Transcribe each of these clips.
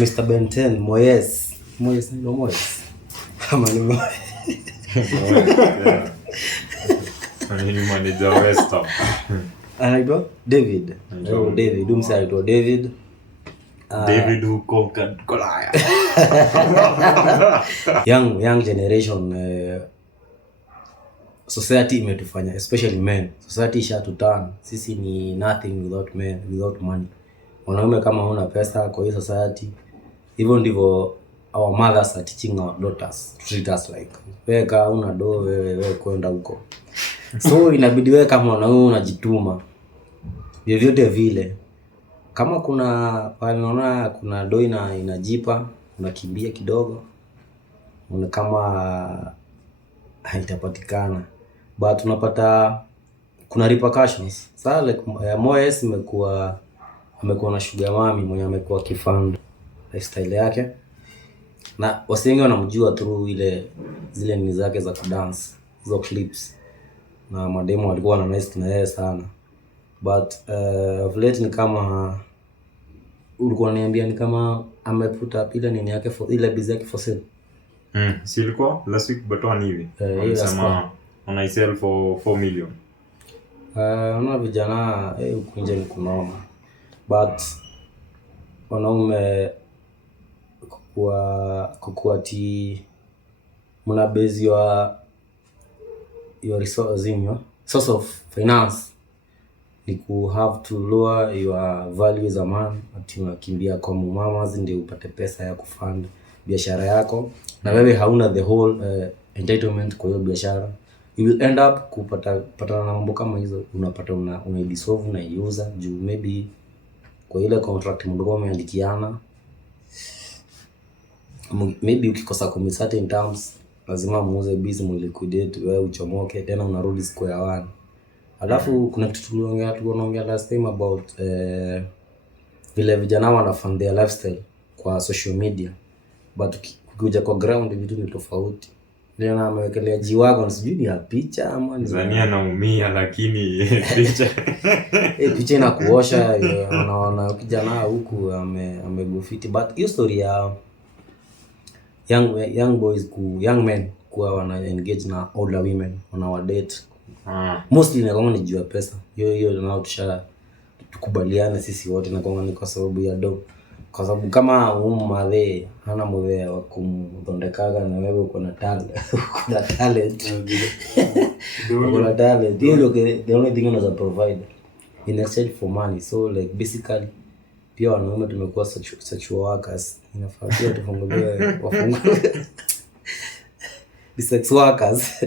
Mr. Benten, Moyes ndio Moyes. Kama ni Moyes. Ni manager wa West Ham. Anaitwa David. David, anaitwa David. David huko Golaya. Young generation society imetufanya, especially men. Society ishatuturn. Sisi ni nothing without men, without money. Wanaume kama huna pesa kwa hii society, hivyo ndivyo our mothers are teaching our daughters to treat us like. Wewe kama una do, wewe kwenda huko. So inabidi wewe kama mwanaume unajituma. Vyovyote vile. Kama unaona kuna do inajipa, unakimbia kidogo. Una kama haitapatikana. But unapata kuna repercussions. Sasa like Moyes amekuwa na sugar mami mwenye amekuwa kifund lifestyle yake. Na wasi wengi wanamjua through zile ni zake za kudance, hizo clips. Na mademo walikuwa na nice na yeye sana. But of late ni kama ulikuwa unaniambia ni kama ameputa ile nini yake for ile busy yake for sale. Si ilikuwa last week but one hivi. Anasema ana sell for 4 million. Una vijana huko nje ni kunoma. But wanaume kwa ti mna base your resources in your source of finance ni ku have to lower your value as a man, ati unakimbia kwa mamas ndio upate pesa ya kufund biashara yako, na wewe hauna the whole entitlement kwa hiyo biashara. You will end up kupata na mambo kama hizo, unapata una dissolve na user juu maybe kwa ile contract mdogo umeandikiana, maybe ukikosa commit certain terms lazima muuze business liquidate, wewe uchomoke tena unarudi square one. Alafu kuna kitu tuliongea last time about vile vijana wanafund their lifestyle kwa social media, but ukikuja kwa ground vitu ni tofauti. Leo na amewekelea jiwago sijui ni picha ama ni Zania naumia lakini picha picha inakuosha, unaona kijana huku amegofiti. But hiyo story ya young men kuwa wana engage na older women on our date, mostly na kama ni juu ya pesa. Hiyo nao tukubaliane sisi wote na kama ni kwa sababu ya do. Kwa sababu kama mmadhe hana mwe wa kumtondekaga na wewe uko na talent, uko na talent. The only thing unaweza provide in exchange for money. So like basically pia wanaume tumekuwa sexual workers. Inafaa pia tufunguliwe sex workers.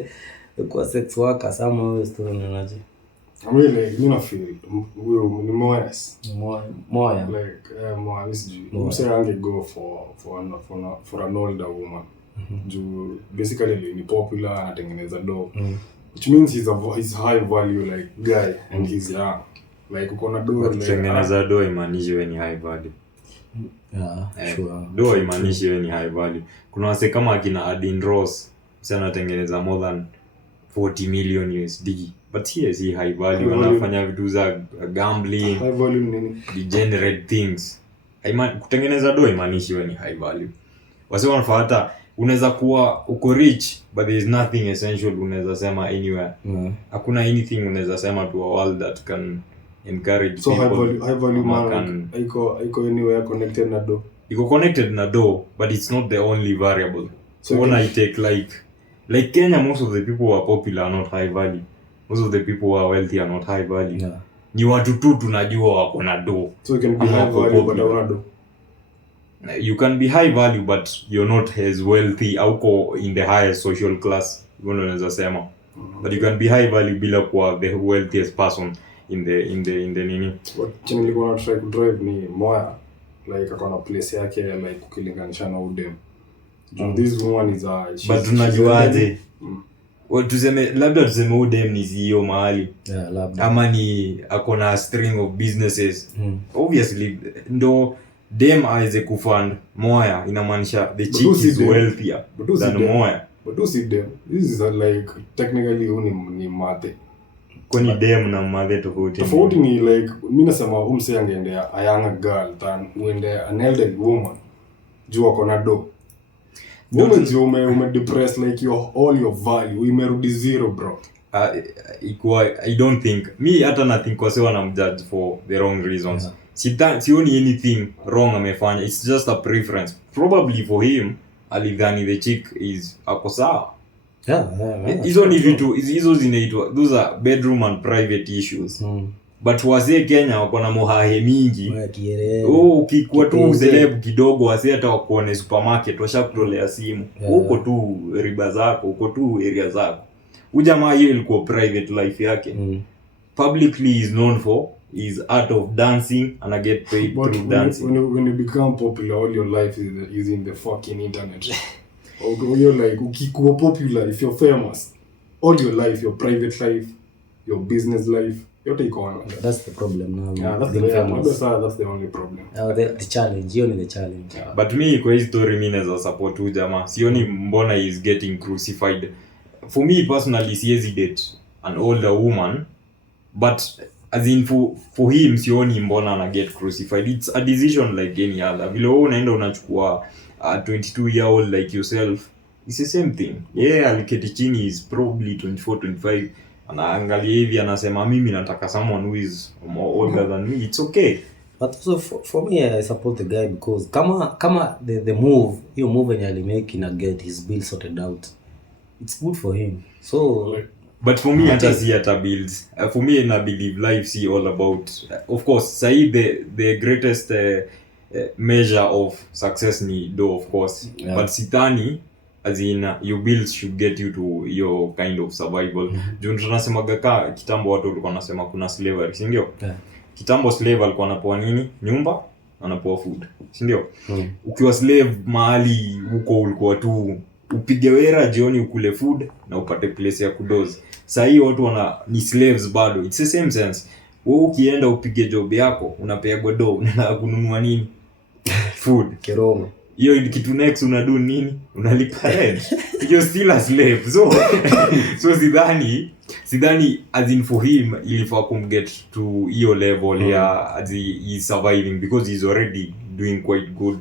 Kwa sex workers ama wewe story unaje? Mimi na feel huyo ni Moyes. Moya. Like Moyes you say ange go for an older woman. Juu basically ni popular, anatengeneza dough. Which means he's high value like guy and he's young. Like uko na dough like tengeneza dough imanishi wewe ni high value. Yeah, sure. Dough imanishi wewe ni high value. Kuna wase kama akina Adin Ross sana tengeneza more than 40 million USD. But here is high value, anafanya vitu za gambling, high value nini, degenerate things. Kutengeneza dough imanishi wewe ni high value. Wase wanafuata unaweza kuwa uko rich but there is nothing essential unaweza sema anywhere. Hakuna anything unaweza sema to a world that can encourage so people. High value man iko anywhere connected na dough. Iko connected na dough but it's not the only variable. So when I take like Kenya, most of the people who are popular are not high value. Most of the people who are wealthy are not high value. Yeah. Ni watu tu tunajua wako na dough. So you can be high value but hauna dough. You can be high value but you're not as wealthy au in the highest social class. Unaweza sema. But you can be high value bila kuwa the wealthiest person in the nini. What nilikuwa na try to drive ni Moya, like akona place yake like ukilinganisha na udem. This woman is but tunajuaje? Tuseme labda tuseme udem ni CEO mahali. Yeah, labda. Ama ni akona string of businesses. Obviously ndo dem aize kufund Moya inamaanisha the chick is wealthier than Moya. But do see them. This is like technically ni mate. Kwani dem na mother tofauti. Tofauti ni like mimi nasema umse angeendea a young girl than uende an elderly woman. juu wako na do. Ume depress like all your value imerudi zero bro. I don't think me hata na think wase wana judge for the wrong reasons. Sioni anything wrong amefanya. It's just a preference. Probably for him alidhani the chick is ako sawa. Hizo ni vitu hizo zinaitwa those are bedroom and private issues. But wazee Kenya wako na mohahe mingi. Ukikuwa tu celeb kidogo wazee hata wakuone supermarket washakutolea simu. Uko tu riba zako, uko tu area zako. Ujamaa hiyo ilikuwa private life yake. Publicly is known for is art of dancing and I get paid through dancing. When you become popular, all your life is in the fucking internet. You're like, ukikuwa popular, if you're famous, all your life, your private life, your business life, yote iko on. That's the problem now. Yeah, that's the only problem. The challenge, hiyo ni the challenge. Yeah. But me kwa hii story mimi naweza support huyu jamaa. Sioni mbona is getting crucified. For me personally, siwezi date an older woman, but as in for him sioni mbona ana get crucified. It's a decision like any other. Vile wewe unaenda unachukua a 22-year-old like yourself, it's the same thing. Yeah, aliketi chini is probably 24, 25. Anaangalia hivi anasema mimi nataka someone who is more older than me. It's okay. But also for me, I support the guy because kama the move, hiyo move yenye alimake ina get his bill sorted out. It's good for him. So but for me hata si hata bills. For me I believe life see all about of course say the greatest measure of success ni do of course. Yeah. But sitani as in your bills should get you to your kind of survival. Juu tunasemaga ka kitambo watu walikuwa wanasema kuna slavery, si ndio? Yeah. Kitambo slave alikuwa anapewa nini? Nyumba, anapewa food, si ndio? Ukiwa slave mahali huko ulikuwa tu upige wera jioni ukule food na upate place ya kudoze. Sasa hii watu ni slaves bado. It's the same sense. Wewe ukienda upige job yako, unapewa do, unaenda kununua nini? Food. Keromo. Hiyo kitu next unadu nini? Unalipa rent. You're still a slave. So sidhani as in for him ilifaa kumget to hiyo level ya as he is surviving because he's already doing quite good.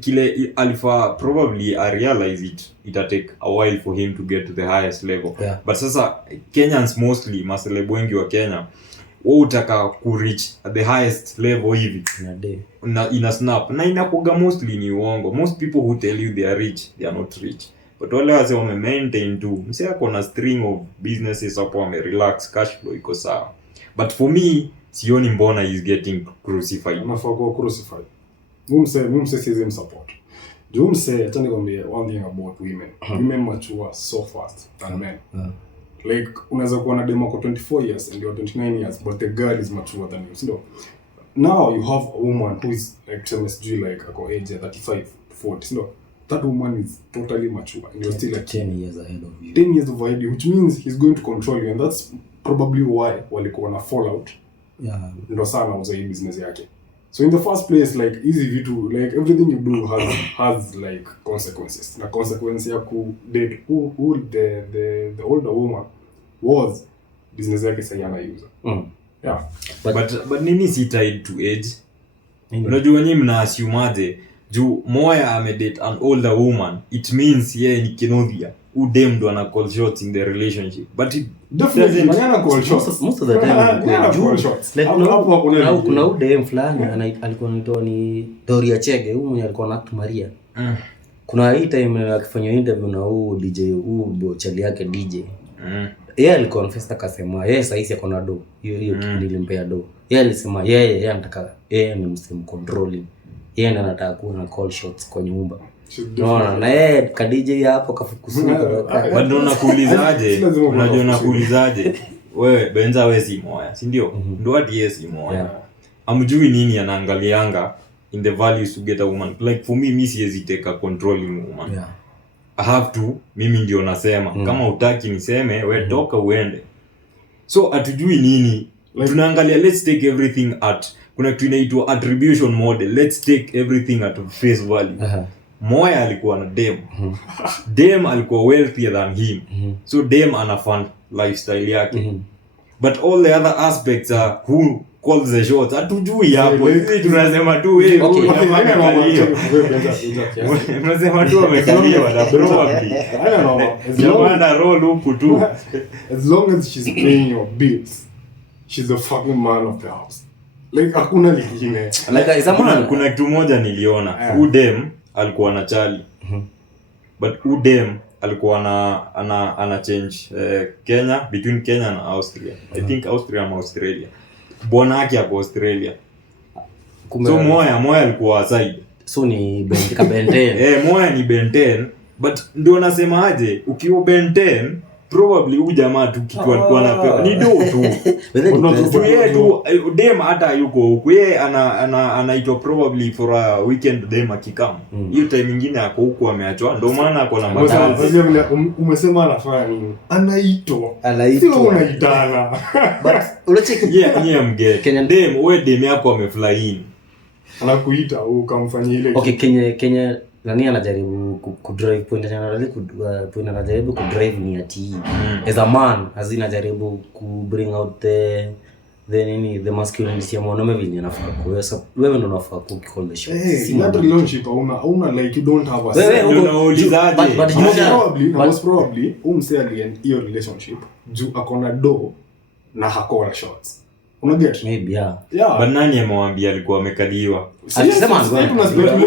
Kile alifaa probably realize it'll take a while for him to get to the highest level. Yeah. But sasa Kenyans mostly maseleb wengi wa Kenya wao utaka ku reach at the highest level hivi ina snap na inakuga mostly ni uongo. Most people who tell you they are rich, they are not rich. But wale wase wame maintain tu msea kuna string of businesses hapo wame relax, cash flow iko sawa. But for me sioni mbona is getting crucified. Anafaa kuwa crucified. Mumse siwezi support. Juu mse acha nikwambie one thing about women. Women mature so fast than men. Like unaweza kuwa na demo kwa 24 years and you're 29 years but the girl is mature than you. So now you have a woman who is like MSG like ako age 35 to 40. So that woman is totally mature and you're still like 10 years ahead of you. 10 years ahead of you, which means he's going to control you and that's probably why walikuwa na fallout. Yeah. Ndio sana uza hii business yake. So in the first place like easy vitu like everything you do has like consequences. Na consequence ya ku date who the older woman was business yake sasa anaiuza. Yeah. But nini si tied to age? Unajua nyinyi mna assume juu Moya amedate an older woman it means yeye ni Kenodia who dem ndo ana call shots in the relationship. But it definitely ana call shots most of the time. Like kuna dem fulani alikuwa anaitwa ni Doria Chege, huyu mwenye alikuwa na Maria. Kuna hii time akifanya interview na huyu DJ huyu bochali yake DJ. Yeye aliconfess akasema yeye sasa hivi ako na do. Hiyo kipindi ilimpea do. Yeye alisema yeye anataka yeye ni msim controlling. Yeye ndiye anataka kuwa na call shots kwa nyumba. No, na yeye ka DJ hapo kafukusuka. Bado nakuulizaje? Unajua nakuulizaje? Wewe Benza wewe si Moya, si ndio? Ndio hadi yeye si Moya. Amjui nini anaangalianga in the values to get a woman. Like for me siwezi take a controlling woman. Yeah. I have to, mimi ndio nasema. Kama utaki niseme, wewe toka uende. So atujui nini? Like, tunaangalia let's take everything at kuna kitu inaitwa attribution model. Let's take everything at face value. Moya alikuwa na dem. Dem alikuwa wealthier than him. So dem ana fund lifestyle yake. But all the other aspects are who calls the shots. Hatujui hapo. Sisi tunasema tu wewe tunasema tu amekaliwa na probably. I don't know. Jamani roll huku tu. As long as she's paying your bills, she's the fucking man of the house. Like hakuna lingine. Like kuna kitu moja niliona. Udem alikuwa na chali. But Udem alikuwa ana change Kenya, between Kenya and Austria. I think Austria and Australia. Bwana yake ako Australia. So Moya alikuwa side. So ni Ben 10. Moya ni Ben 10, but ndio nasema aje ukiwa Ben 10 probably huyu jamaa tu kitu alikuwa anapewa ni do tu. Yeye tu dem hata yuko huko. Yeye anaitwa probably for a weekend dem akikam. Hiyo time nyingine ako huko ameachwa. Ndio maana ako na matanzi. Umesema anafanya nini? Anaitwa. Sio unaitana. But unacheki yeye mge. Kenyan dem wewe dem yako amefly in. Anakuita ukamfanyia ile. Okay, Kenya nani anajaribu kudrive point anajaribu kudrive ni ati as a man anajaribu ku bring out the masculinity ya mwanaume vile anafaa kwa sababu wewe ndio unafaa ku call the shot. Si not relationship hauna like you don't have a wewe unaulizaje but probably umsali hiyo relationship juu akona do na hakona shots. Unaget maybe yeah. But nani amemwambia alikuwa amekaliwa? Alisema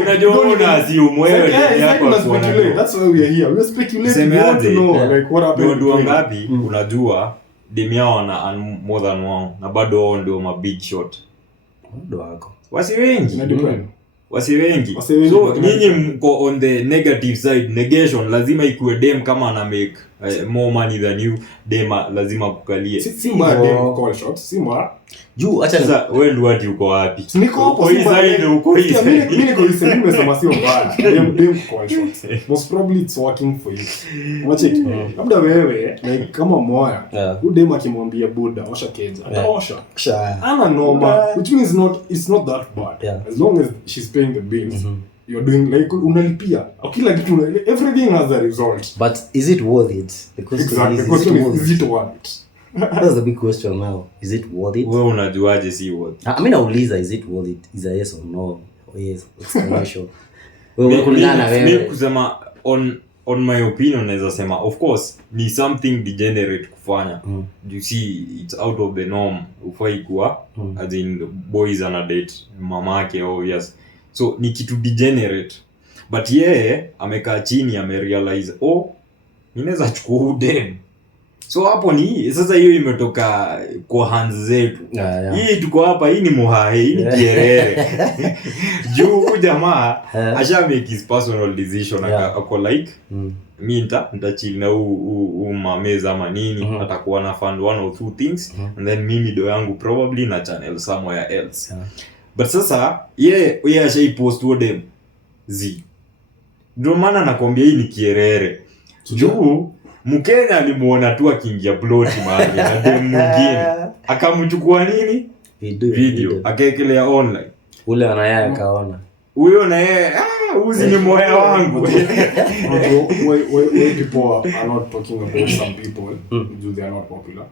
unajua unaziumu wewe yako speculate. That's why we are here. We are speculating. We want to know like what happened. Ndio ngapi unajua demiao na more than one na bado wao ndio ma big shot. Ndio wako. Wasi wengi. So nyinyi mko on the negative side, negation lazima ikuwe dem kama ana make more money than you, dem lazima kukalie. Si mbaya dem call shots, si mbaya. Juu acha sasa wewe ndio wapi uko wapi? Niko hapo side uko hivi. Mimi niko hivi nimesema sio mbaya. Dem call shots. Most probably it's working for you. Unacheki. Labda wewe like kama Moya, dem akimwambia buda osha keja, ataosha. Ana normal, which means it's not that bad. As long as she's paying the bills. You're doing like unalipia. Kila kitu everything has a result. But is it worth it? The question is it worth it? That's the big question now. Is it worth it? Wewe unajuaje si worth? I mean nauliza is it worth it? Is a yes or no? Yes, exclamation. Wewe kulingana wewe. Mimi kusema on my opinion naweza sema of course ni something degenerate kufanya. You see it's out of the norm. Ufai kuwa as in boys on a date mamake yes. So ni kitu degenerate. But yeye amekaa chini amerealize ninaweza chukua udem. So hapo ni sasa hiyo imetoka kwa hands zetu. Hii tuko hapa, hii ni muhahe, hii ni kierere. Juu jamaa asha make his personal decision ako like mimi nitachill na mameza ama nini atakuwa na fund one or two things and then mimi do yangu probably na channel somewhere else. But sasa yeye asha post wode ndio maana nakwambia hii ni kierere. Juu Mkenya alimuona tu akiingia plot mahali na dem mwingine akamchukua nini video akaekelea online. Ule anayaya akaona huyo na yeye uzi ni Moya wangu. Why people are not talking about some people because they are not popular.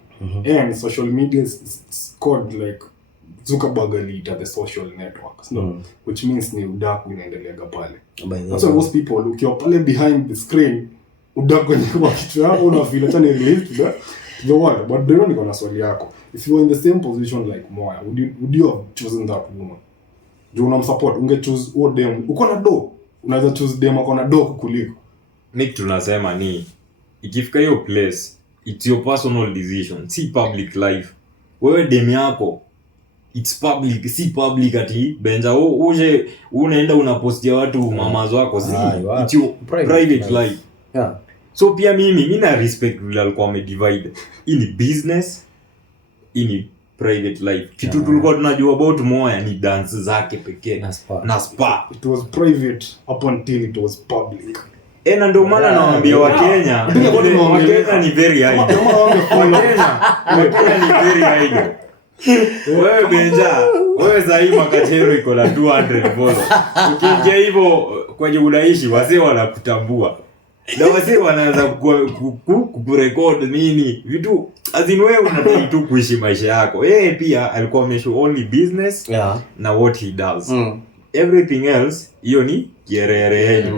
And social media is called like Zuckerberg lead at the social networks, which means ni udaku inaendelea pale. That's why most people ukiwa pale behind the screen udaku ni kwa kitu hapo unafeel hata ni relate to the world. But ndio niko na swali yako, if you were in the same position like Moya, would you have chosen that woman? Do you support unge choose dem uko na do, unaweza choose dem uko na do kukuliko? Mimi tunasema ni ikifika hiyo place it's your personal decision, si public life. Wewe dem yako it's public, si public ati benja uje unaenda unapostia watu mamazo wako, si it's your private life. So pia mimi na respect vile alikuwa amedivide. Hii ni business, hii ni private life. Kitu tulikuwa tunajua about Moya ni dance zake pekee na spa. It was private up until it was public. Na ndio maana nawaambia Wakenya ni very idle. Wakenya ni very idle. Wewe benja, wewe zaidi makachero iko na 200 followers. Ukiingia hivyo kwenye unaishi wazee wanakutambua. Na wase wanaanza kurecord nini vitu as in wewe unataka tu kuishi maisha yako. Yeye pia alikuwa ameshow only business na what he does. Everything else hiyo ni kierere.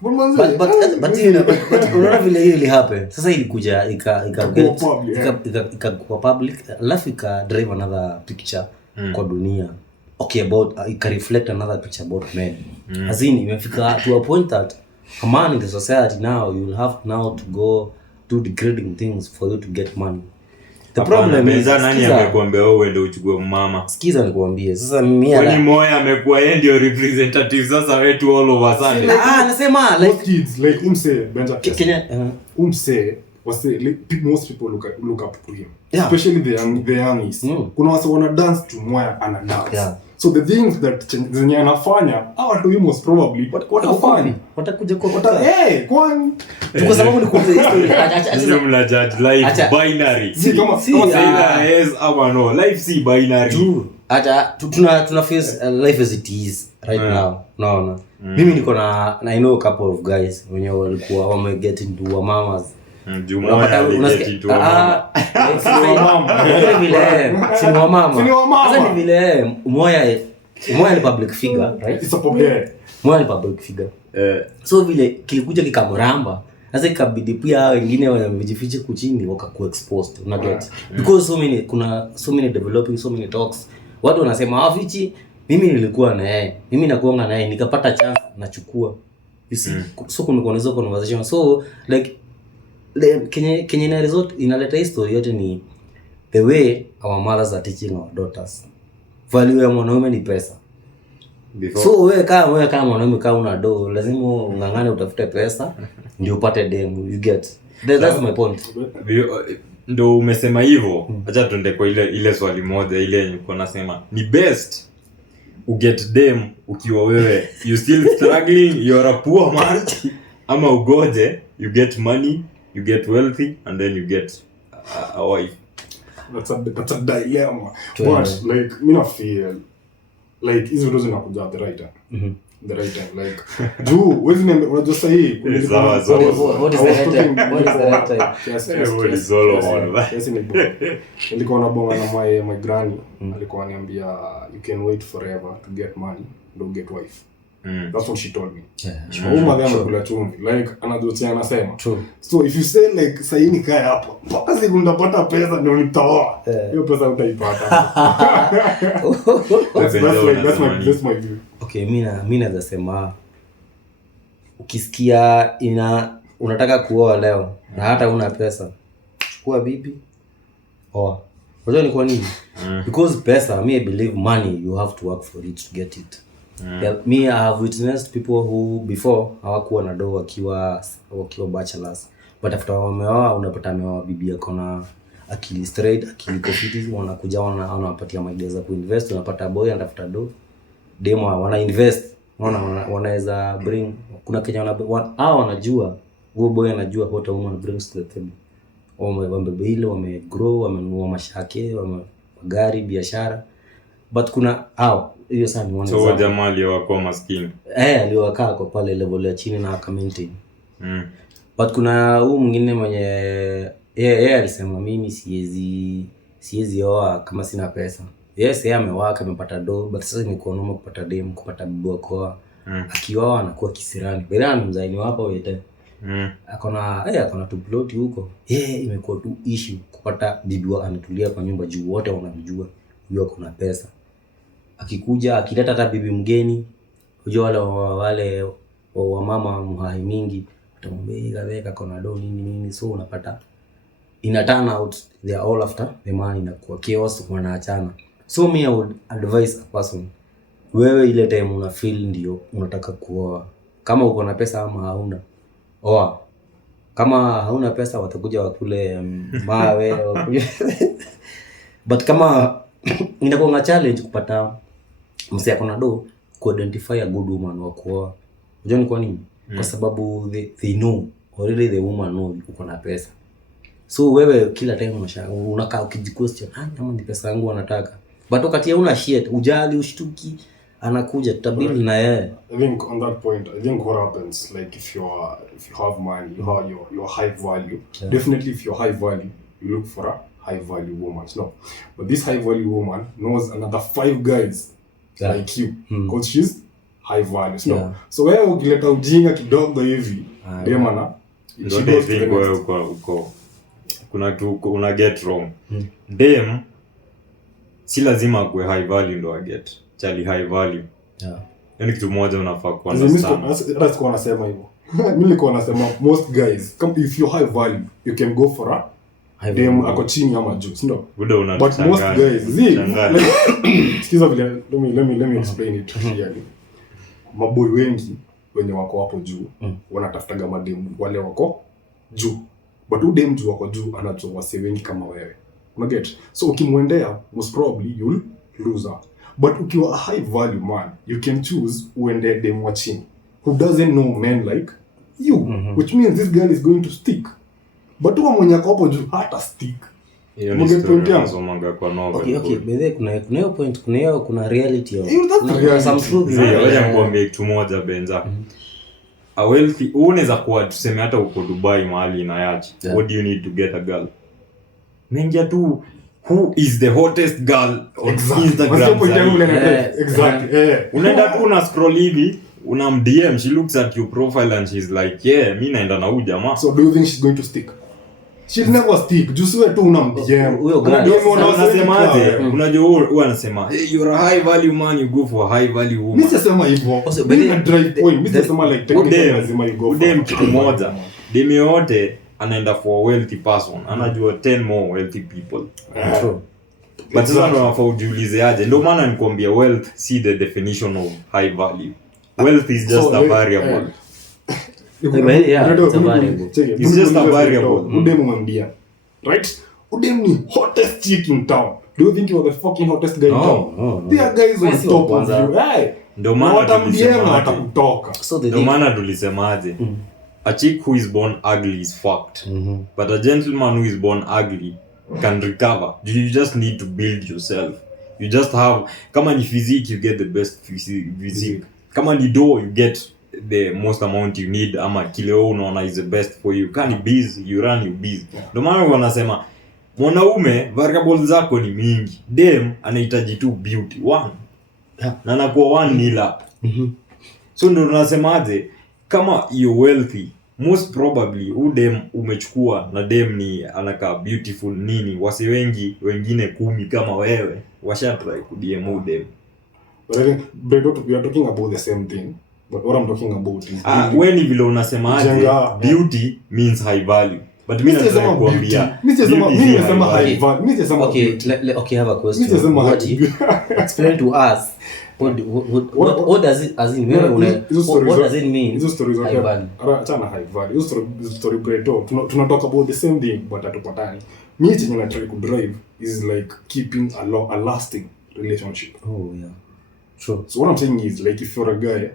But unaona vile hiyo ili happen. Sasa ilikuja ikakuwa public, alafu ika drive another picture kwa dunia. Okay, about ika reflect another picture about men. As in imefika to a point that a man in the society now, you will have now to go do degrading things for you to get money. The problem is nani amekuambia wewe ndio uchukue mama? Sikiza nikwambie. Sasa mimi kwani Moya amekuwa yeye ndio representative sasa wetu all over Sunday. Nasema like kids like Benja Kenya was most people look up to him, especially the youngies. Kuna wase wana dance to Moya ana dance. So the things that zenye anafanya watu him most probably watafanya watakuja kwa kwani kwa sababu ni kuanza history. Ndio mla judge life binary. Si kama yes ama no, life si binary. Hata tuna face life as it is right now. Naona mimi niko na I know a couple of guys wenye walikuwa wame get into mamas. Moya unasikia si ni vile Moya ni public figure, right? It's a problem. Moya ni public figure. So vile kilikuja kikamramba, sasa ikabidi pia wengine wamejificha kuchini wakaku exposed, una get? Because so many developing, so many talks. Watu wanasema hafichi, mimi nilikuwa na yeye, mimi nakuanga na yeye, nikapata chance nachukua. You see, so kuna hizo conversation. So like Kenya na result inaleta history yote ni the way our mothers are teaching our daughters. Value ya mwanaume ni pesa. So wewe kama mwanaume kama una do, lazima ungangane utafute pesa ndio upate demu, you get. That's my point. Ndio umesema hivyo. Acha tuende kwa ile swali moja ile nilikuwa nasema ni best uget dem ukiwa wewe you still struggling, you are a poor man, ama ugoje you get money, you get wealthy, and then you get a wife. That's a dilemma. But like me not feel like hizo ndo zinakuja at the right time. The right time like wewe unajua sahihi what is the right time? Yes, all on. Yes, nilikuwa na bonga na my granny alikuwa ananiambia you can wait forever to get money, don't get wife. That's what she told me. Mama kula chumvi like anadotia anasema. So if you say like sahi nikae hapa mpaka siku ndapata pesa ndio nitaoa, hiyo pesa utaipata. That's my view. Okay, mimi naweza sema ukisikia unataka kuoa leo na hata una pesa, chukua bibi oa. Unajua ni kwa nini? Because pesa, I believe money you have to work for it to get it. I have witnessed people who before hawakuwa na do wakiwa bachelors, but after wameoa unapata ameoa bibi yako na akili straight, akili confident, wanakuja wanapatia ideas za kuinvest, unapata boy anatafuta do, demo wana invest, wanaweza bring, kuna Kenya wanajua huo boy anajua what a woman brings to the table. Wamebebe ile, wamegrow, wamenunua mashake, magari, biashara, but kuna hiyo sana ni so jamaa aliyokuwa maskini aliyokaa kwa pale level ya chini na aka maintain. But kuna huyu mwingine mwenye yeye alisema mimi siwezi oa kama sina pesa. Yes, yeye amewaka amepata do, but sasa imekuwa normal kupata dem, kupata bibi wako akioa anakuwa kisirani. Bila mzaini hapa wewe akona tu plot huko. Imekuwa tu issue kupata bibi wako anatulia kwa nyumba juu wote wanamjua huyo kuna pesa. Akikuja akileta hata bibi mgeni, unajua wale wa mama mhai mingi utamwambia weka kona do nini, so unapata in turn out they are all after the money na kwa chaos wanaachana. So me I would advise a person, wewe ile time una feel ndio unataka kuoa, kama uko na pesa ama hauna oa, kama hauna pesa watakuja wakule mawe wakuje but kama inakuwa challenge kupata msee akona do ku identify a good woman wa kuoa. Unajua ni kwa nini? Kwa sababu they know already, the woman know uko na pesa. So wewe kila time unakaa ukijiquestion, kama ni pesa yangu wanataka, but wakati una shit ujali ushtuki anakuja tutabuild na yeye. I think on that point, I think what happens, like if you have money, you're high value. Yeah. Definitely, if you're high value, you look for a high value woman. No, but this high value woman knows another 5 guys like you, because she's high value. No, yeah. So wewe ukileta ujinga kidogo hivi, dem ana ndio think wewe uko kuna tu una get wrong. Dem si lazima kuwe high value ndo get chali high value. Yeah. Yaani kitu moja unafaa kuwa na sana. That's kwa nasema hivyo. Mimi niko nasema most guys, if you high value, you can go for a dem ako chini ama juu, ndio. But most guys, sikiza vile let me explain it clearly. Maboy wengi wenye wako hapo juu wanatafutaga madem wale wako juu. But dem juu wako juu anajua wase wengi kama wewe. Una get? So ukimwendea most probably you'll lose her. But ukiwa a high value man, you can choose uende dem wa chini who doesn't know men like you, which means this girl is going to stick. But uwa mwenye hapo juu hata stick. Okay, bebe kuna hiyo point, kuna reality of some truth. Ngoja nikwambie kitu moja Benza. A wealthy, unaweza kuwa tuseme hata uko Dubai mahali inayachi. Yeah. What do you need to get a girl? Mengia tu who is the hottest girl on Instagram. Exactly. Unaenda tu una scroll hivi, una DM, she looks at your profile and she's like, yeah, mimi naenda na huyu jamaa. So do you think she's going to stick? She'll never stick. Just wewe tu una DM. Huyo guy unasemaje? Unajua huyo anasema, "Hey, you're a high value man, you go for a high value woman." Mimi sisema hivyo. Mimi drive point. Mimi sisema like technically lazima you go for. Dem kitu moja. Dem yote anaenda for a wealthy person. Anajua 10 more wealthy people. True. But sasa ndo nafaa ujiulize aje. Ndio maana nikwambia wealth see the definition of high value. Wealth is just a variable. It's just a variable. Udem umwambia, right? Udem ni hottest chick in town. Do you think you are the fucking hottest guy in town? No. There are guys on top of you. Hey, ndio maana atakutoka. Ndio maana tulisemaje? A chick who is born ugly is fucked. But a gentleman who is born ugly can recover. You just need to build yourself. You just have, kama ni physique, you get the best physique. Kama ni dough, you get the most amount you need, ama kile unaona is the best for you. Kani busy, you run you busy. Ndio maana wanasema mwanaume variables zako ni mingi. Dem anahitaji tu beauty one. Na anakuwa one nila. So ndio tunasemaje, kama you wealthy, most probably udem umechukua na dem ni anaka beautiful nini, wasi wengi wengine 10 kama wewe washa try kudm udem. But I think we are talking about the same thing. But what I'm talking about is when vile unasema aje beauty means high value. But mimi nataka kuambia mimi nasema high value. Mimi nasema okay, have a question. Explain to us what does it as in what does it mean? Hizo stories high value. Achana high value. Hizo story Breto. Tuna talk about the same thing but atupatani. Mimi chenye na try to drive is like keeping a lasting relationship. Oh yeah. True. So what I'm saying is like if you're a guy,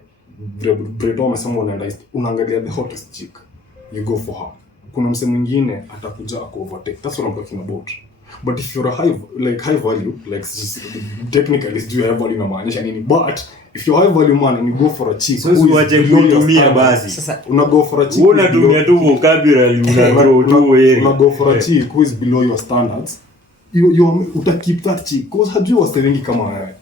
Breto amesema unaangalia the hottest chick, you go for her. Kuna mse mwingine atakuja overtake. That's what I'm talking about. But if you're a high value, like technically do high value inamaanisha nini? But if you're high value man and you go for a chick, so usiwache kutumia basi. Sasa una go for a chick. Unatumia tu vocabulary, una go for a chick who is below your standards. You uta keep that chick because hajui wase wengi kama wewe.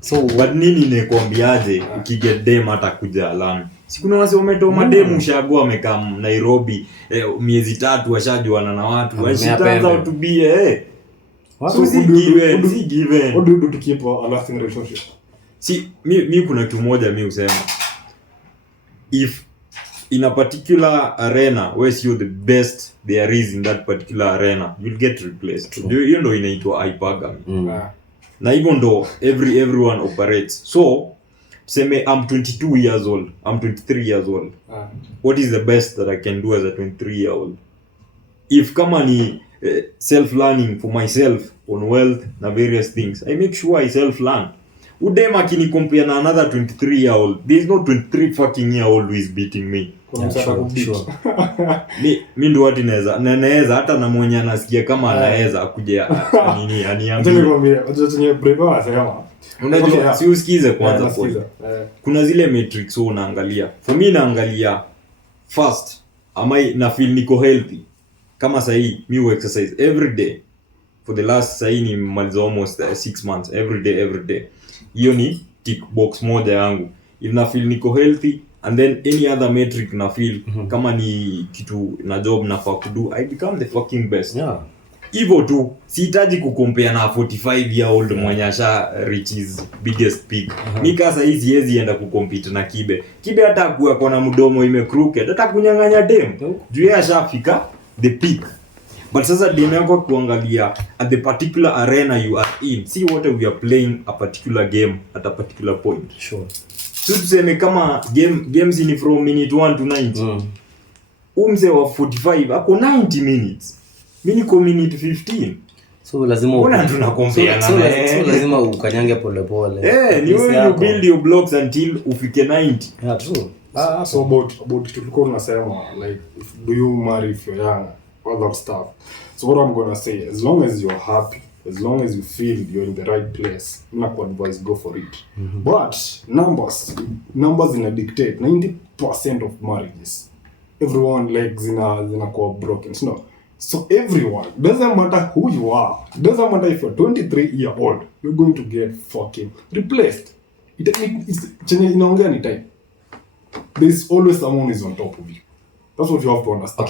So what nini nikwambiaje ukiget dem atakuja alani. Sikuna wase umetoa mademu ushago amekaa Nairobi miezi 3 washajuana na watu. Washaanza to be so given. What do you do to keep a lasting relationship? See, mi kuna kitu moja mi usema. If in a particular arena where you're the best there is in that particular arena, you'll get replaced. You know inaitwa hypergamy. Na hivyo ndo everyone operates. So seme I'm 22 years old, I'm 23 years old. What is the best that I can do as a 23-year-old? If kama ni self-learning for myself on wealth na various things, I make sure I self-learn. Udema kini compare na another 23-year-old. There is no 23 fucking year old who is beating me. Sure. Mi ndo wati naweza hata na mwenye anasikia kama anaweza kuja nini aniambie. Acha chenye Brevo anasema. Unajua si usikize kwanza point. Kuna zile metrics wewe unaangalia. For me naangalia first, am I na feel niko healthy? Kama sahi mi exercise every day for the last sahi ni maliza almost 6 months every day. Hiyo ni tick box moja yangu. If na feel niko healthy and then any other metric na feel kama ni kitu na job nafaa kudo, I become the fucking best. Yeah. Hivyo tu, sihitaji kukompea na 45-year-old mwenye asha reach his biggest peak. Mimi kasa hizi siwezi enda kucompete na Kibe. Kibe hata kuwa kona mdomo imecrooked, hata kunyang'anya dem. Juu yeye ashafika the peak. But sasa dem yako kuangalia at the particular arena you are in. See what we are playing a particular game at a particular point. Sure. So tuseme kama games ni from minute 1 to 90. Umse wa 45 ako 90 minutes. Mimi niko minute 15. So lazima tunakompea na so lazima ukanyange pole pole. Ni wewe you build your blocks until ufike 90. Yeah, true. So about tulikuwa tunasema like do you marry if you're young, all that stuff. So what I'm going to say, as long as you're happy, as long as you feel you're in the right place, I'm not going to advise go for it. But numbers in a dictate 90% of marriages, everyone like zinakuwa broken. So everyone, doesn't matter who you are, doesn't matter if you're 23-year-old, you're going to get fucking replaced. It's chenye inaongea ni time. There's always someone who's on top of you. That's what you have to understand.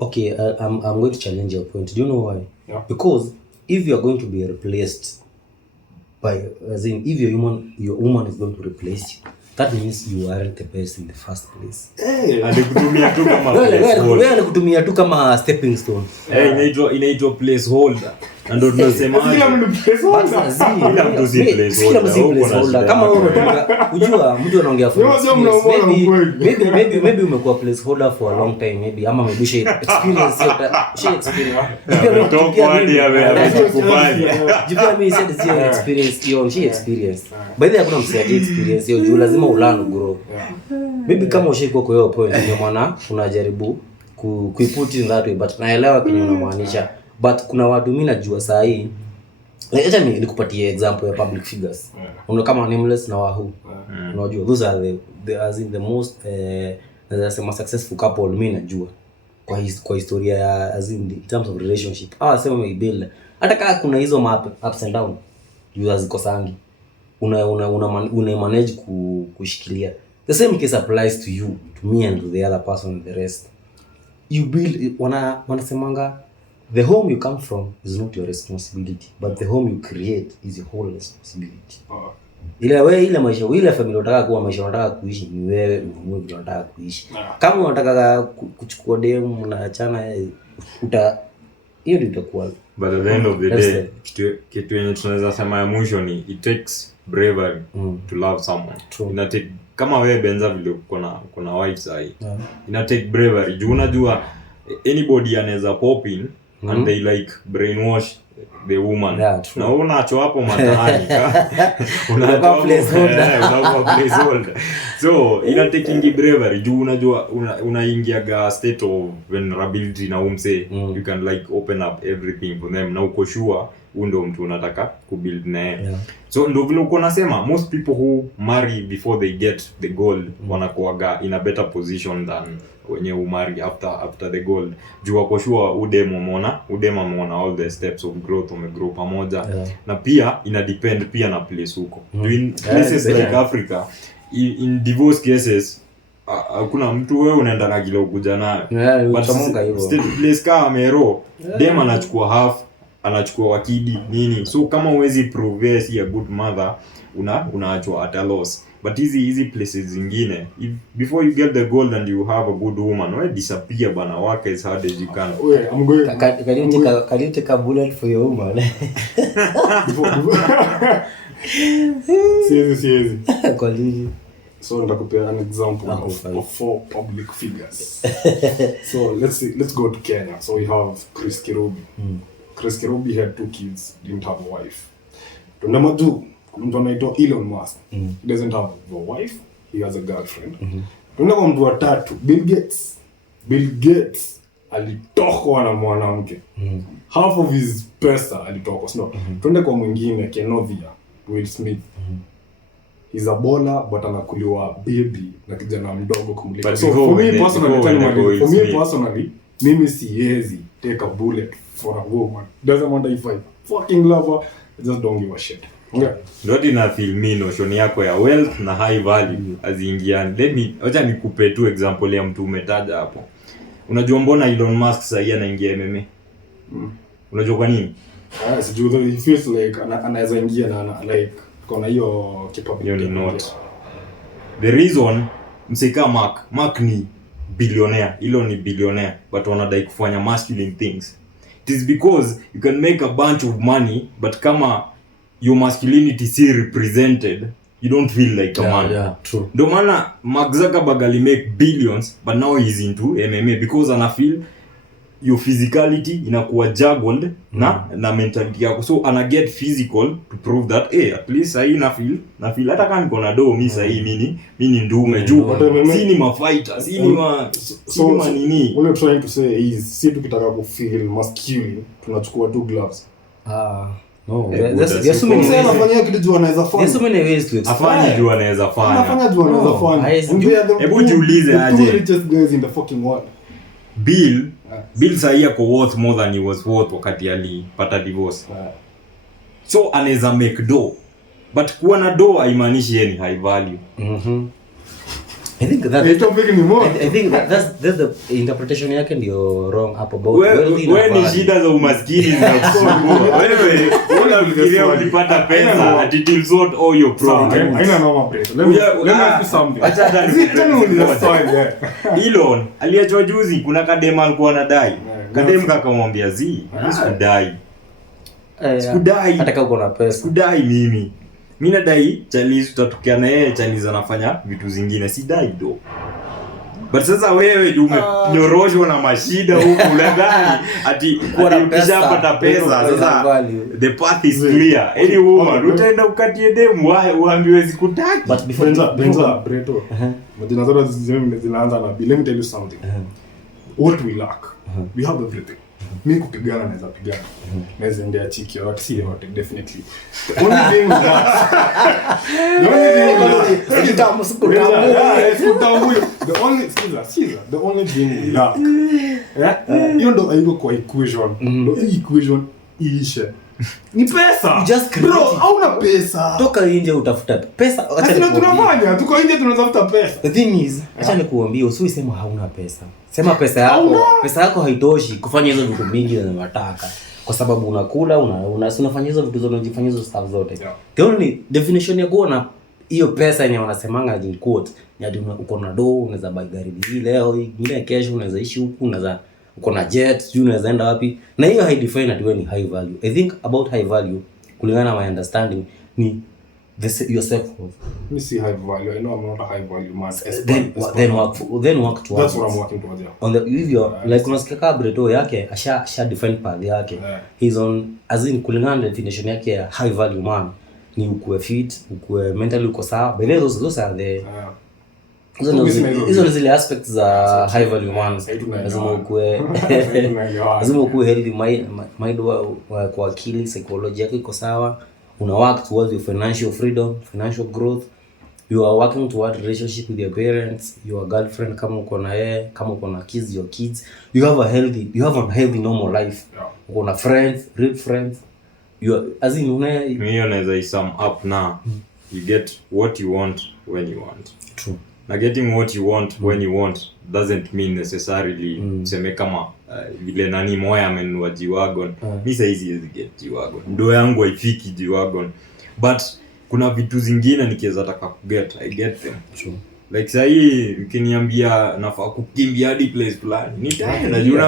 Okay, I'm going to challenge your point. Do you know why? Yeah. Because if you are going to be replaced by, as in, if your woman is going to replace you, that means you aren't the best in the first place. Alikutumia tu kama wewe alikutumia tu kama stepping stone. Inaitwa placeholder. Na ndio tunasema kila mtu placeholder. Kama wewe unajua mtu anaongea for maybe umekuwa placeholder for a long time, maybe ama maybe she experience. Jipia mimi said experience she experience. By the way hakuna msiaje experience hiyo juu lazima ulano grow. Maybe kama ushiko kwa hiyo point ndio maana unajaribu kuiput in that way, but naelewa kinyo unamaanisha. But kuna watu mimi najua saa hii, like acha mimi nikupatie example ya public figures. Unaona kama Nameless na Wahoo. Unajua those are the most nasema successful couple mimi najua kwa historia ya as in terms of relationship. Sema maybe hata kama kuna hizo ups and down you ziko sangi una manage kushikilia. The same case applies to you, to me and to the other person and the rest. You build wanasemanga the home you come from is not your responsibility, but the home you create is your whole responsibility. Ile maisha ile familia unataka kuwa maisha unataka kuishi ni wewe ndio unataka kuishi. Kama unataka kuchukua demu mnaachana hiyo ndio itakuwa. But at the end of the day kitu yenye tunaweza sema ya mwisho ni it takes bravery to love someone. Ina take kama wewe Benza vile kuna wife sahi. Ina take bravery. Juu unajua anybody anaweza pop in and they like brainwash the woman. Na unacho hapo mataani unakuwa placeholder. So ina taking bravery. Juu unajua unaingia state of vulnerability na umse you can like open up everything for them na uko sure ndio mtu unataka kubuild naye. So ndio vile uko nasema most people who marry before they get the goal wanakuaga in a better position than wenye umari after the goal. Juu wako sure udema ameona all the steps of growth umegrow pamoja. Na pia ina depend pia na place huko. In places like Africa in divorce cases kuna mtu wewe unaenda na kile ukuja nayo. But still place kama Mero dem anachukua half, anachukua wakidi nini. So kama uwezi prove si a good mother unaachwa at a loss. But hizi places zingine before you get the gold and you have a good woman, why disappear bana, work as hard as you can. I'm going can you take a bullet for your woman? Siezi. So nitakupea an example of 4 public figures. So let's go to Kenya. So we have Chris Kirubi. Chris Kirubi had 2 kids, didn't have a wife. Number 2, mtu anaitwa Elon Musk. He doesn't have a wife, he has a girlfriend. Tunaenda kwa mtu wa 3, Bill Gates alitokwa na mwanamke. Half of his pesa alitokwa. Tunaenda kwa mwingine Kenovia. Will Smith. He's a baller but anakuliwa baby na kijana mdogo kumliko. So for me personally, mimi siwezi take a bullet for a woman. Doesn't matter if I fucking love her, I just don't give a shit. Yeah. Ndio ina feel me notion yako ya wealth na high value aziingiani. Acha nikupe tu example ya mtu umetaja hapo. Unajua mbona Elon Musk sasa anaingia MMA? Unajua kwa nini? Sijui, he feels like anaweza ingia na like kuna hiyo capability. Not. The reason msika Mark ni billionaire, Elon ni billionaire, but wanadai kufanya masculine things. It is because you can make a bunch of money, but kama your masculinity is represented, you don't feel like a man. Yeah, true. Ndio maana Mark Zuckerberg make billions, but now he's into MMA because ana feel your physicality inakuwa juggled na mentality yako, so ana get physical to prove that at least sahi na feel hata kama niko na do mimi sahi mimi ni ndume juu si ni mafighter si ni nini. What I'm trying to say is si tukitaka ku feel masculine tunachukua two gloves. No, there's so many ways. Anafanya kitu juu anaweza fanya. There's so many ways to explain. Afanye juu anaweza fanya. Anafanya juu anaweza fanya. Hebu jiulize aje. The richest guys in the fucking world. Bill sahi yako worth more than he was worth wakati alipata divorce. So anaweza make dough. But kuwa na dough haimaanishi yeye ni high value. I think that's the interpretation yake ndio wrong hapo about wealthy. Wewe ni shida za umaskini zinakusumbua. Wewe unafikiria ukipata pesa ati it will sort all your problems. Haina noma bro. Let me ask you something. Acha hata Elon aliachwa juzi, kuna kadema alikuwa anadai. Kadema kakamwambia sikudai. Hata kama uko na pesa. Sikudai mimi nadai Charlie tutatokea na yeye. Charlie anafanya vitu zingine, si dai do. But sasa wewe umepnyoroshwa na mashida huko ulagani ati ukishapata pesa sasa the path is clear. Any woman utaenda ukatie demu uambiwe sikutaki. But before Breto madina zote zinaanza na let me tell you something. What we lack, we have everything. Mimi kupigana naweza pigana. Naweza endea chiki au si yote definitely. The only thing the only thing we lack. You ndo haiko kwa equation. Ndo equation iishe. Ni pesa. Bro, hauna pesa. Toka nje utafuta pesa. Acha tunafanya, tuko nje tunatafuta pesa. The thing is, acha nikuambie usiwesema hauna pesa. Sema pesa yako haitoshi kufanya hizo vitu mingi unataka. Kwa sababu unakula, unafanya hizo vitu zote, unajifanya hizo stuff zote. The only definition ya kuona hiyo pesa yenye wanasemanga in quote, ni hadi uko na do, unaweza buy gari hii leo, ingine kesho unaweza ishi huku, unaweza uko na jet, unaweza enda wapi. Na hiyo haidefine ati wewe ni high value. I think about high value kulingana na my understanding ni your self-worth. Me see high value. I know I'm not a high value man. Then work towards. That's what I'm working towards. On the if you're like unasikia Breto yake asha define path yake. He's on as in kulingana na definition yake ya high value man ni ukue fit, ukue mentally uko sawa. But those are the hizo zile aspects za high value man. Lazima ukue healthy mind kwa akili, psychology yako iko sawa. Una work towards your financial freedom, financial growth. You are working towards relationship with your parents, your girlfriend kama uko na yeye, kama uko na kids, your kids. You have a healthy normal life. Uko na friends, real friends. You are as in mimi naweza sum up now. You get what you want when you want. True. Na getting what you want when you want doesn't mean necessarily sema kama vile nani Moya amenunua G-Wagon. Mimi sasa hizi get G-Wagon. Ndo yangu haifiki G-Wagon. But kuna vitu zingine nikiweza taka kuget, I get them. True. Like sasa hii ukiniambia nafaa kukimbia hadi place fulani. Najua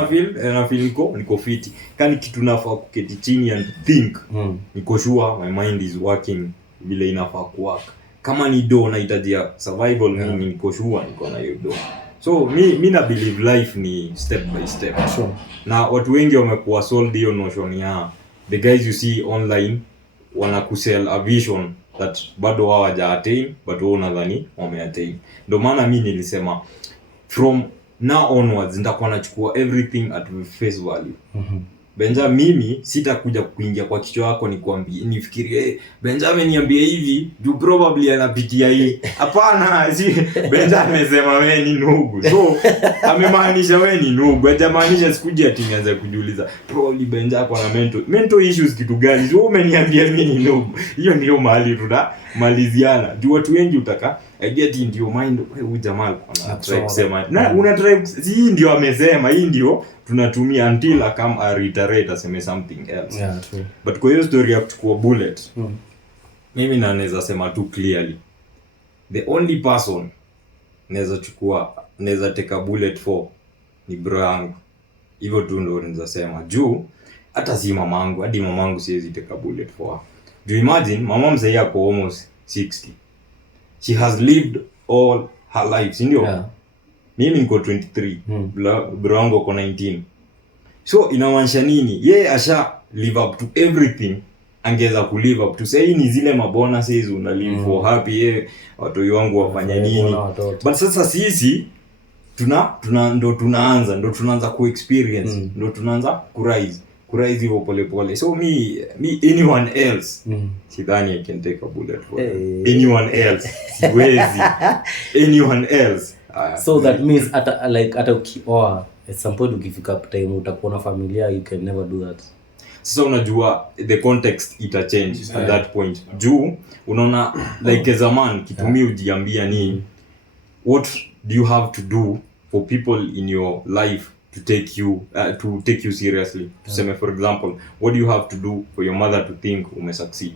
na feel niko fit. Kani kitu nafaa kuketi chini and think. Niko sure my mind is working vile inafaa kuwork. Kama ni do nahitaji survival mimi niko sure niko na hiyo do. So mi na believe life ni step by step. Sure. Na watu wengi wamekuwa sold hiyo notion ya the guys you see online wanakusell a vision that bado hawaja attain but wao nadhani wameattain. Ndio maana mimi nilisema from now onwards nitakuwa nachukua everything at face value. Benja, mimi sitakuja kuingia kwa kichwa yako nikwambie nifikirie Benjamin niambie hivi you probably anapitia hii. Hapana, si Benja amesema wewe ni nugu. So amemaanisha wewe ni nugu. Hajamaanisha sikuje ati nianze kujiuliza probably Benja ako na mental issues kitu gani. So umeniambia mimi ni nugu. Hiyo ndio mahali tunamaliziana. Juu watu wengi utaka I get in your mind huyu jamaa anataka kusema na unataka hii ndio amesema, hii ndio tunatumia until a reiterate aseme something else. Yeah, true. But kwa hiyo story ya kuchukua bullet, mimi naweza sema tu clearly the only person naweza take a bullet for ni bro yangu. Hivyo tu ndio naweza sema. Juu hata si mamangu, hadi mamangu siwezi take a bullet for. Juu imagine mama mzee yako almost 60. She has lived all her life, ndio? Yeah. Mimi niko 23, bro wangu uko 19. So inamaanisha nini? Yeye asha live up to everything angeza ku live up to. Say ni zile mabonuses una live for happy, watu wangu wafanya nini. But sasa sisi ndo tunaanza ku experience, ndo tunaanza ku rise hivyo pole pole. So me anyone else sidhani I can take a bullet for anyone else. Siwezi. Anyone else. So that means hata ukioa at some point ukifika time utakuwa na familia, you can never do that. Sasa unajua the context ita change at that point. Juu unaona like as a man kitumi ujiambia ni what do you have to do for people in your life to take you seriously. Tuseme for example, what do you have to do for your mother to think umesucceed?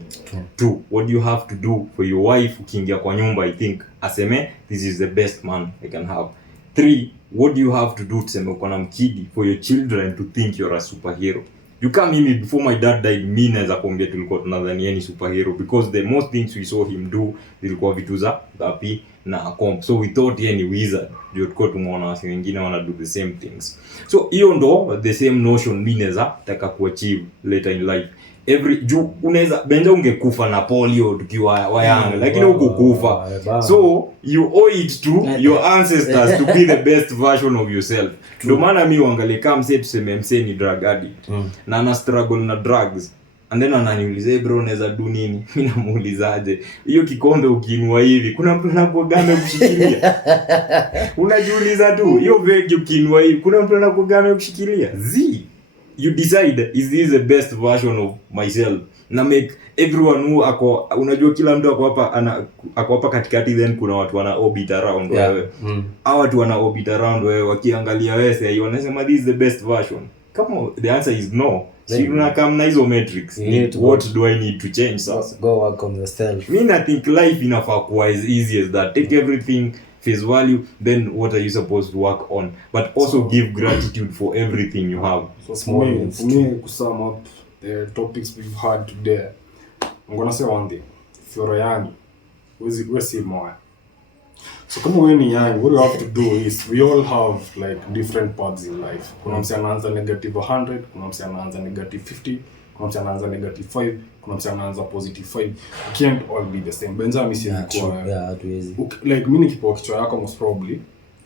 2, what do you have to do for your wife ukiingia kwa nyumba I think aseme this is the best man I can have? 3, what do you have to do tuseme uko na mkidi for your children to think you're a superhero? You can't mimi before my dad died mimi naweza kuambia tulikuwa tunadhania ni superhero because the most things we saw him do zilikuwa vitu za dhapi na comp. So we thought yeye ni wizard. Ndio tulikuwa tumeona watu wengine wana do the same things. So hiyo ndo the same notion mimi naweza taka kuachieve later in life. Unaweza Benja ungekufa na polio tukiwa wayanga lakini hukukufa. So you owe it to your ancestors to be the best version of yourself. Ndio maana mimi uangalie kama tuseme msee ni drug addict na ana struggle na drugs and then ananiuliza bro unaweza do nini? Mimi namuulizaje hiyo kikombe ukiinua hivi kuna mtu anakuagame kushikilia? Unajiuliza tu hiyo vegi ukiinua hivi kuna mtu anakuagame kushikilia? You decide is this the best version of myself na make everyone who unajua kila mtu ako hapa katikati, then kuna watu wana orbit around wewe. Hao watu wana orbit around wewe wakiangalia wewe sasa wanasema this is the best version. Come the answer is no. So you come na hizo metrics. What do I need to change sasa? Go work on yourself. I think life inafaa kuwa as easy as that. Take everything face value, then what are you supposed to work on? But also give gratitude for everything you have. So for me, to sum up the topics we've had today, I'm gonna say one thing. If you're young, we see more. So kama wewe ni young, what you have to do is we all have like different paths in life. Kuna mse anaanza negative 100, kuna mse anaanza negative 50, kuna mse anaanza negative 5, kuna mse anaanza positive 5. You can't all be the same. Benjamin si hatuwezi. Like mimi nikipoa kichwa yako most probably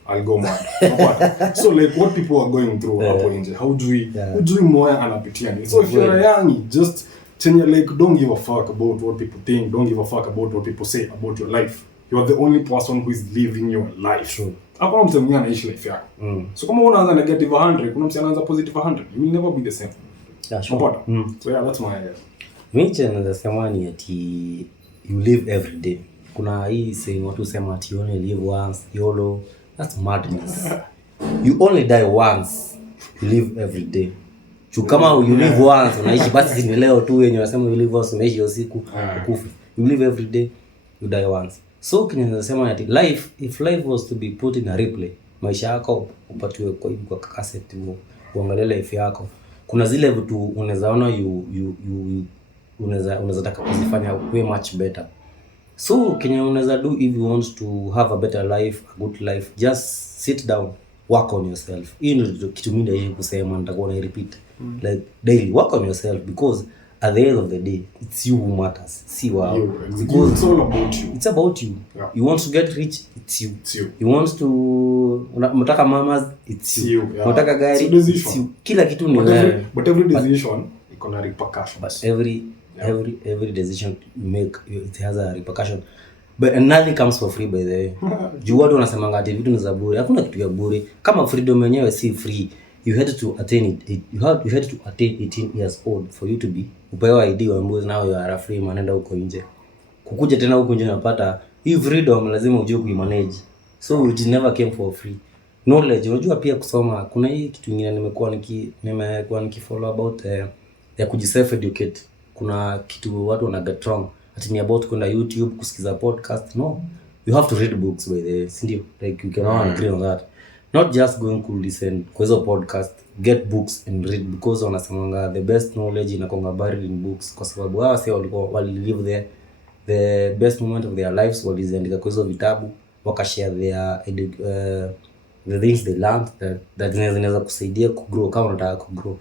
I'll go mad. So like what people are going through hapo nje. How do we Moya anapitia nini? So if you're young, just like don't give a fuck about what people think, don't give a fuck about what people say about your life. You are the only person who is living your life. True. Hakuna mtu mwingine anaishi life yako. So kama unaanza negative 100, kuna mtu anaanza positive 100, you will never be the same. Yeah, sure. So yeah, that's my idea. Mimi nasema ni ati you live every day. Kuna hii saying watu sema ati you only live once, YOLO. That's madness. You only die once. You live every day. Kama you live once unaishi basi ni leo tu yenye unasema you live once unaishi usiku ukufe. You live every day, you die once. So kinasema ati life, if life was to be put in a replay, maisha yako upatiwe kwa cassette uangalie life yako. Kuna zile vitu unawezaona unaweza taka kuzifanya way much better. So Kenya unaweza do if you want to have a better life, a good life, just sit down, work on yourself. Hii ndio kitu mimi ndio kusema nitakuwa na repeat. Like daily work on yourself because at the end of the day it's you who matters, see wow. Because it's all about you. It's about you. Yeah. You want to get rich, it's you. It's you. You want to unataka mamas, it's you. Yeah. Unataka gari, it's you. Kila kitu ni wewe. But every decision iko na repercussions. But every decision you make, it has a repercussion. But nothing comes for free, by the way. Juu watu wanasemanga ati vitu ni za bure. Hakuna kitu ya bure. Kama freedom yenyewe si free, you had to attain it. You had to attain 18 years old for you to be upewa ID waambiwe now you are free, manenda huko nje. Kukuja tena huko nje unapata hii freedom lazima ujue kuimanage. So it never came for free. Knowledge, unajua pia kusoma. Kuna hii kitu kingine nimekuwa nikifollow about ya kujiself educate. Kuna kitu watu wana get wrong. Ati ni about kwenda YouTube kusikiza podcast. No, you have to read books, by the way, sindio? Like you can all agree on that. Not just going to listen kwa hizo podcast, get books and read, because wanasemanga the best knowledge inakonga buried in books, kwa sababu hawa sasa wali live the best moment of their lives waliziandika kwa hizo vitabu, wakashare the things they learned that zinaweza kusaidia kugrow kama unataka kugrow.